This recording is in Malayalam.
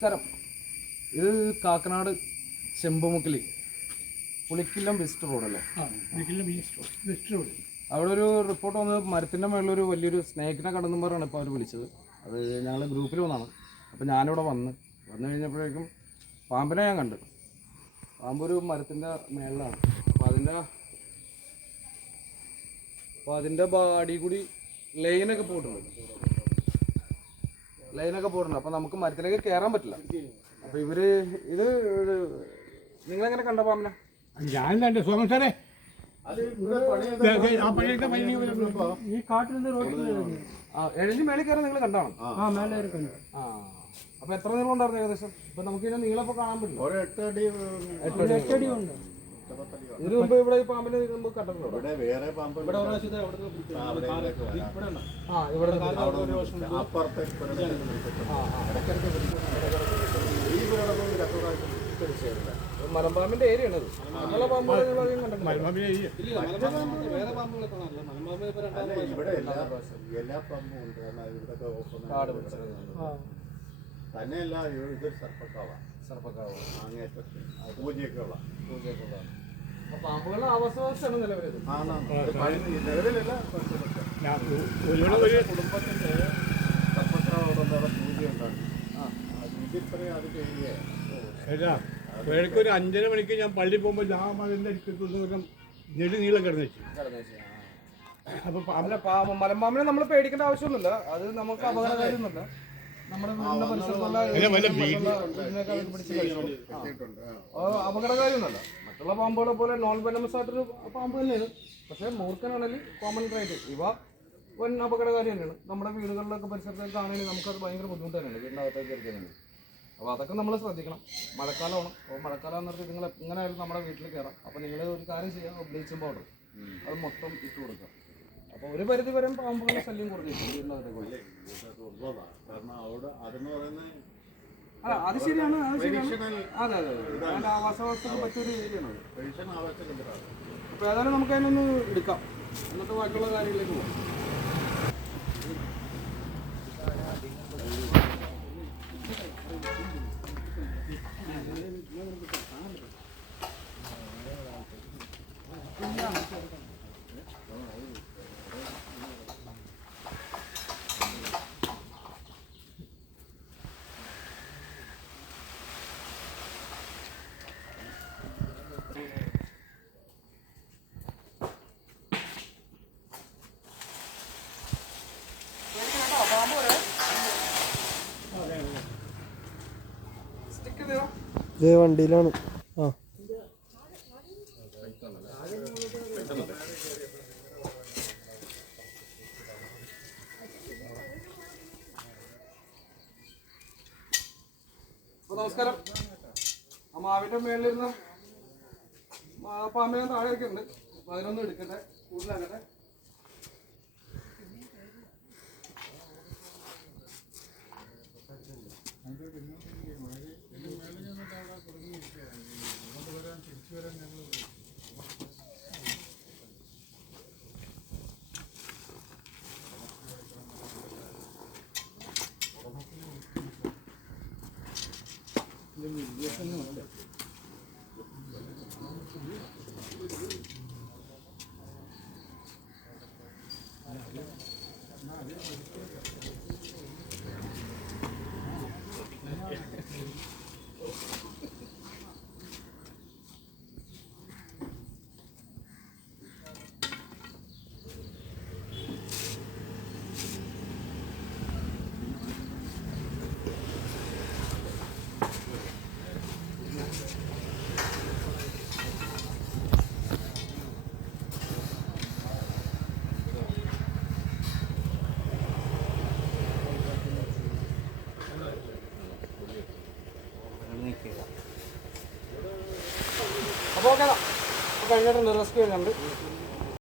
നമസ്കാരം. ഇത് കാക്കനാട് ചെമ്പുമുക്കിൽ പുളിക്കില്ലം വിസിറ്റ് റോഡല്ലേ? അവിടെ ഒരു റിപ്പോർട്ട് വന്നത് മരത്തിൻ്റെ മുകളിലൊരു വലിയൊരു സ്നേക്കിനെ കടന്നും പറഞ്ഞാണ് ഇപ്പോൾ അവർ വിളിച്ചത്. അത് ഞങ്ങൾ ഗ്രൂപ്പിൽ വന്നതാണ്. അപ്പോൾ ഞാനിവിടെ വന്നു കഴിഞ്ഞപ്പോഴേക്കും പാമ്പിനെ ഞാൻ കണ്ട്. പാമ്പ് ഒരു മരത്തിൻ്റെ മേളിലാണ്. അപ്പോൾ അതിൻ്റെ അടിയിൽ കൂടി ലൈനൊക്കെ പോയിട്ടുണ്ട്. അപ്പോൾ നമുക്ക് മരത്തിലേക്ക് കയറാൻ പറ്റില്ല. അപ്പോൾ ഇത് നിങ്ങളെങ്ങനെ കണ്ട പാമ്പിനെ? ഞാൻ കണ്ടു സോമൻ സാറേ. എഴുതി മേളിൽ കയറാൻ നിങ്ങൾ കണ്ടാണ്? അപ്പൊ എത്ര നീളം ഉണ്ടായിരുന്നു ഏകദേശം? ഇപ്പൊ നമുക്ക് ഇതിനെ നീളപ്പോ കാണാൻ പറ്റില്ല. 8 അടി ഉണ്ട്. ഇതിനു മുമ്പ് ഇവിടെ ഈ പാമ്പിനെ മുമ്പ് കണ്ടിട്ടുണ്ടോ? മലമ്പാമ്പിന്റെ ഏരിയ ആണ്. നല്ല പാമ്പുകൾ തന്നെയല്ല ഇതൊരു സർപ്പക്കാവ് പൂജയൊക്കെ ഉള്ള പാമ്പുകളുടെ ആവാസവ്യവസ്ഥയാണ് നിലവിലത്. നിലവിലല്ല കുടുംബത്തിന്റെ സർപ്പക്കാവോടെ പൂജയുണ്ടാക്കി ഇതിത്രയും അത് ചെയ്യുകയാണ്. ഒരു 5:30 മണിക്ക് ഞാൻ പള്ളി പോകുമ്പോൾ ജാമാതിന്റെ നെടുനീളം കിടന്നു വെച്ചു. അപ്പൊ മലമ്പാമ്പിനെ നമ്മൾ പേടിക്കേണ്ട ആവശ്യമൊന്നുമില്ല. അത് നമുക്ക് അപകടകാരിയൊന്നുമില്ല. നമ്മുടെ വീടിന്റെ പരിസരത്തുള്ള അപകടകാരിയൊന്നുമല്ല. മറ്റുള്ള പാമ്പുകളെ പോലെ നോൺ വെനമസ് ആയിട്ടൊരു പാമ്പ് തന്നെയാണ്. പക്ഷേ മൂർഖനാണെങ്കിൽ കോമൺ റൈറ്റ് ഇവ വൻ അപകടകാരി തന്നെയാണ്. നമ്മുടെ വീടുകളിലൊക്കെ പരിസരത്തൊക്കെ കാണുകയാണെങ്കിൽ നമുക്കത് ഭയങ്കര ബുദ്ധിമുട്ട് തന്നെയാണ് വീടിൻ്റെ അകത്തേക്ക് കയറുന്നതിന്. അപ്പോൾ അതൊക്കെ നമ്മൾ ശ്രദ്ധിക്കണം. മഴക്കാലമാണ്. അപ്പോൾ മഴക്കാലം എന്ന് പറഞ്ഞാൽ നിങ്ങൾ എങ്ങനെ ആയാലും നമ്മുടെ വീട്ടിൽ കയറാം. അപ്പോൾ നിങ്ങൾ ഒരു കാര്യം ചെയ്യുക, ബ്ലീച്ചിങ് പൗഡർ അത് മൊത്തം ഇട്ട് കൊടുക്കുക. അപ്പോൾ ഒരു പരിധി വരെ പാമ്പുകളുടെ ശല്യം കുറഞ്ഞിരിക്കും വീടിനകത്തേക്ക്. അത് ശരിയാണ്. അതെ. അതിൻ്റെ ആവാസവ്യവസ്ഥക്ക് പറ്റിയൊരു ഏരിയയാണ് അത്. അപ്പോൾ ഏതായാലും നമുക്ക് അതിനൊന്ന് എടുക്കാം. എന്നിട്ട് ബാക്കിയുള്ള കാര്യങ്ങളിലേക്ക് പോകാം. ഇത് വണ്ടിയിലാണ്. നമസ്കാരം. ആ മാവിന്റെ മേളിലിരുന്ന് പാമ്പിനെ താഴെ വെക്കുന്നുണ്ട്. അപ്പൊ അതിനൊന്നും എടുക്കട്ടെ, കൂടുതലാകട്ടെ. അപ്പോൾ ഓക്കെ, കഴിഞ്ഞിട്ടുണ്ട്. റെസ്ക്യൂ ചെയ്യുന്നുണ്ട്.